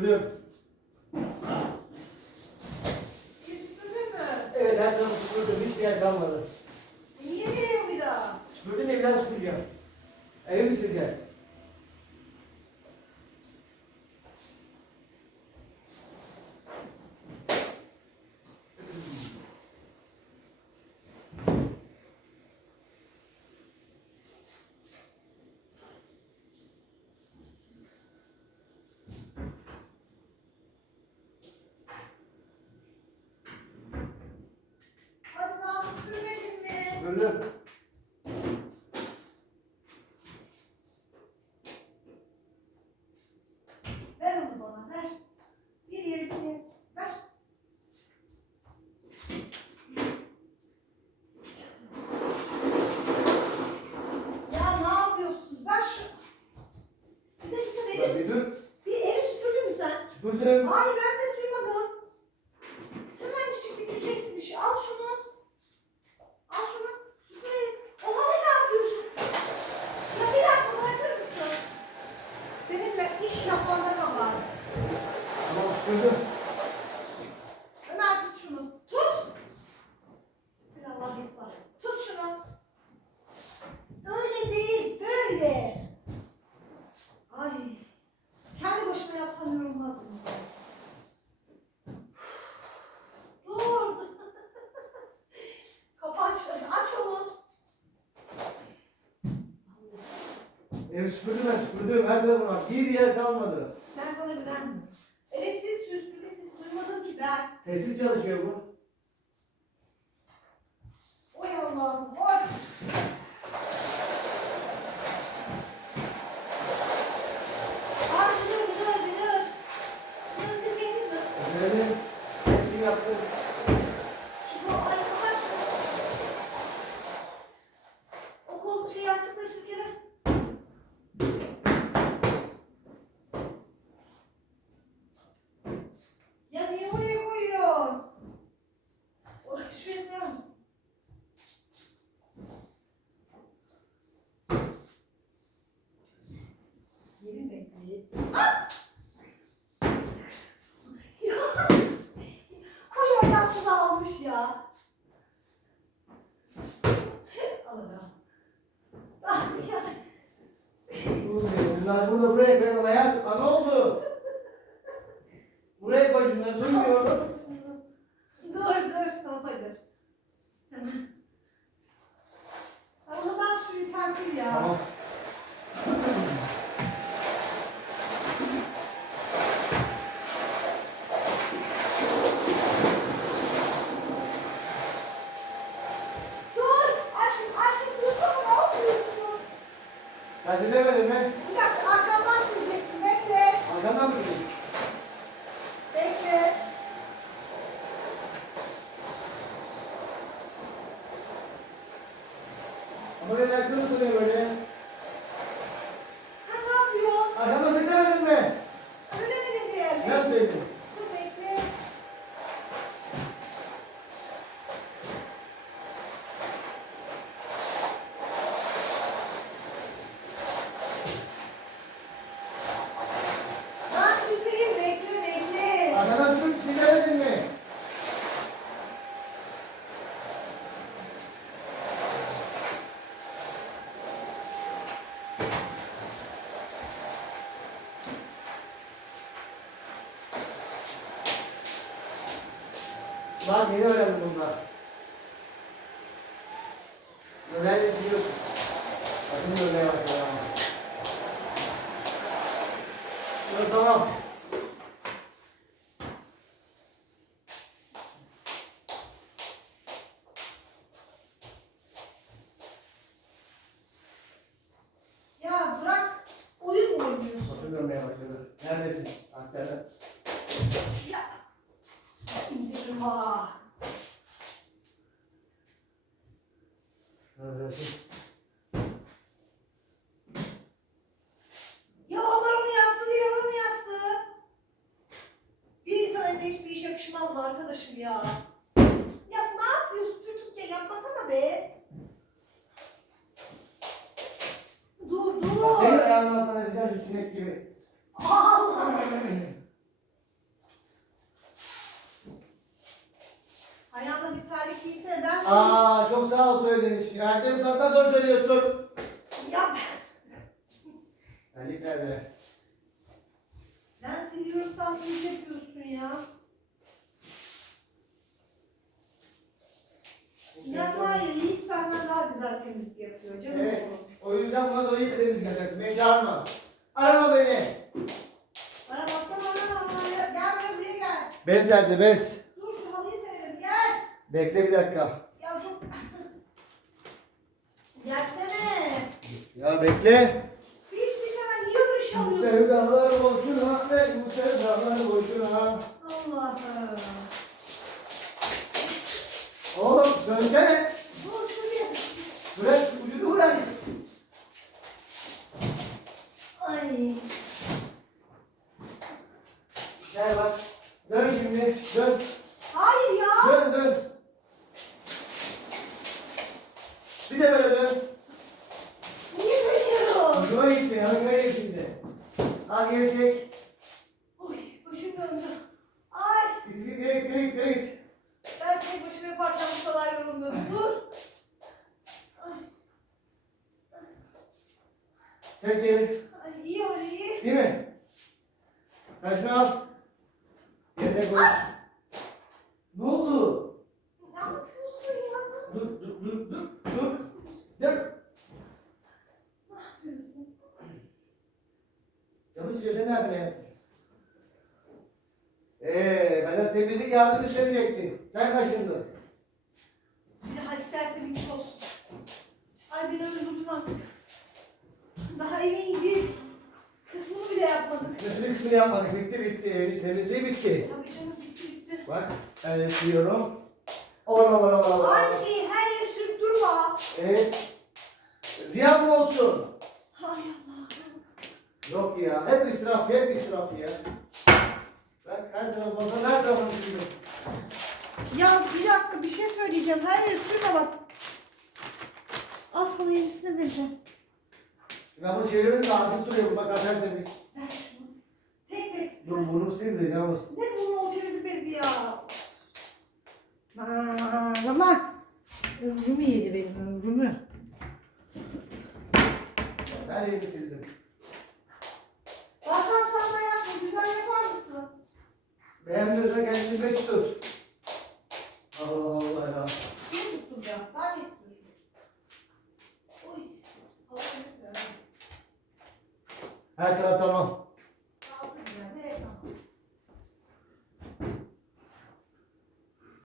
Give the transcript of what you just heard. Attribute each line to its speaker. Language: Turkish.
Speaker 1: Süpürdüm.
Speaker 2: İyi süpürdün mü?
Speaker 1: Evet her tarafı süpürdüm. Hiçbir yer kalmadı.
Speaker 2: E niye geliyor bir daha?
Speaker 1: Süpürdüm daha süpüreceğim. Evi mi sileceğim?
Speaker 2: Hadi daha
Speaker 1: Süpürdüm.
Speaker 2: Ver onu bana ver. Bir yere bir yere. Ver. Ya ne yapıyorsun? Ver şu. Bir dakika
Speaker 1: Bak
Speaker 2: benim.
Speaker 1: bir dur.
Speaker 2: Bir evi süpürdün mü sen?
Speaker 1: Süpürdüm.
Speaker 2: Hayır ben ses duymadım. Hemen çiçek bitireceksin işi. Al şunu. Al şunu. Süpürelim. O halıyı ne yapıyorsun? Ya bir dakika bırakır mısın? Seninle iş yapmanda kabahat. Ömer tut şunu. Tut. Sen Allah. Tut şunu. Öyle değil. Böyle. Ay. Kendi başıma yapsam yorulmazdım. Dur. Kapı aç. Onu.
Speaker 1: Evi süpürdüm ben süpürdüm. Her tarafı var. Bir yer kalmadı. Sessiz çalışıyor bu.
Speaker 2: Oy Allah'ım. Oy. Abi dur dur dur. Bunu silmedin mi?
Speaker 1: Hepsini yaptım.
Speaker 2: Şu ay kapat. O kol şey yastıkla sirkele. Ya Kocaman su da almış ya. Al adam. Ya.
Speaker 1: Durmuyor. Bunlar burada buraya koyalım hayatım. Aa, ne oldu? Buraya koy şunları duymuyor. Adana? Bak yeni öğrendim bunlar. Tatlı doğru söylüyorsun.
Speaker 2: Ya
Speaker 1: Terlik nerede?
Speaker 2: ben siliyorum sen iyi yapıyorsun ya. İnan var ya Yiğit senden daha güzel temizlik yapıyor canım
Speaker 1: Evet. O yüzden bundan sonra iyi temizlik yapacaksın. Beni çağırma. Arama beni.
Speaker 2: Aramazsan arama. Gel gel buraya gel.
Speaker 1: Bez nerede bez?
Speaker 2: Dur şu halıyı serelim gel.
Speaker 1: Bekle bir dakika.
Speaker 2: Ya
Speaker 1: bekle.
Speaker 2: Bilmeden niye iş
Speaker 1: Bu sevdalar boşuna ne bu sevdalar boşuna.
Speaker 2: Allah'ım.
Speaker 1: Oğlum dönsene.
Speaker 2: Dur şuraya.
Speaker 1: Bırak ucunu bırak.
Speaker 2: Ay.
Speaker 1: Gel bak. Dön şimdi. Dön.
Speaker 2: Hayır ya.
Speaker 1: Dön dön. Bir de böyle dön.
Speaker 2: Dönüyorum?
Speaker 1: Ucuma gitti. Arkaya şimdi. Al geri çek.
Speaker 2: Oy başım döndü. Ay.
Speaker 1: Git git git git git.
Speaker 2: Ben tek başıma yaparken bu kadar yorulmuyorum. Dur.
Speaker 1: Çek geri.
Speaker 2: ay iyi öyle iyi.
Speaker 1: Değil mi? Sen şunu al. Yerine koy. Ne oldu?
Speaker 2: Ne yapıyorsun ya?
Speaker 1: Dur dur dur dur dur. Dur.
Speaker 2: Ne yapıyorsun?
Speaker 1: Camı siliyorsun ne yapıyorsun hayatım? Eee benden temizlik yardım istemeyecektin. Sen kaşındın.
Speaker 2: Silah isterse bir olsun. Ay beni öldürdün artık. Daha evin bir kısmını bile yapmadık.
Speaker 1: Kısmı kısmını yapmadık. Bitti bitti. Evin temizliği bitti.
Speaker 2: Tabii canım bitti bitti.
Speaker 1: Bak ben siliyorum. Ola ola ola ola.
Speaker 2: Aynı şeyi her yere sürüp durma.
Speaker 1: Evet. Ziyan mı olsun? Yok ya. Hep israf, hep israf ya. Bak her tarafı olsa her tarafını siliyorum.
Speaker 2: Ya bir dakika bir şey söyleyeceğim. Her yere sürme bak. Al sana yenisini vereceğim.
Speaker 1: Ben bunu çeviriyorum da artist duruyor. Bak atar temiz.
Speaker 2: Ver şunu. Tek tek.
Speaker 1: Dur bunu de yalnız.
Speaker 2: Ne
Speaker 1: feito tudo.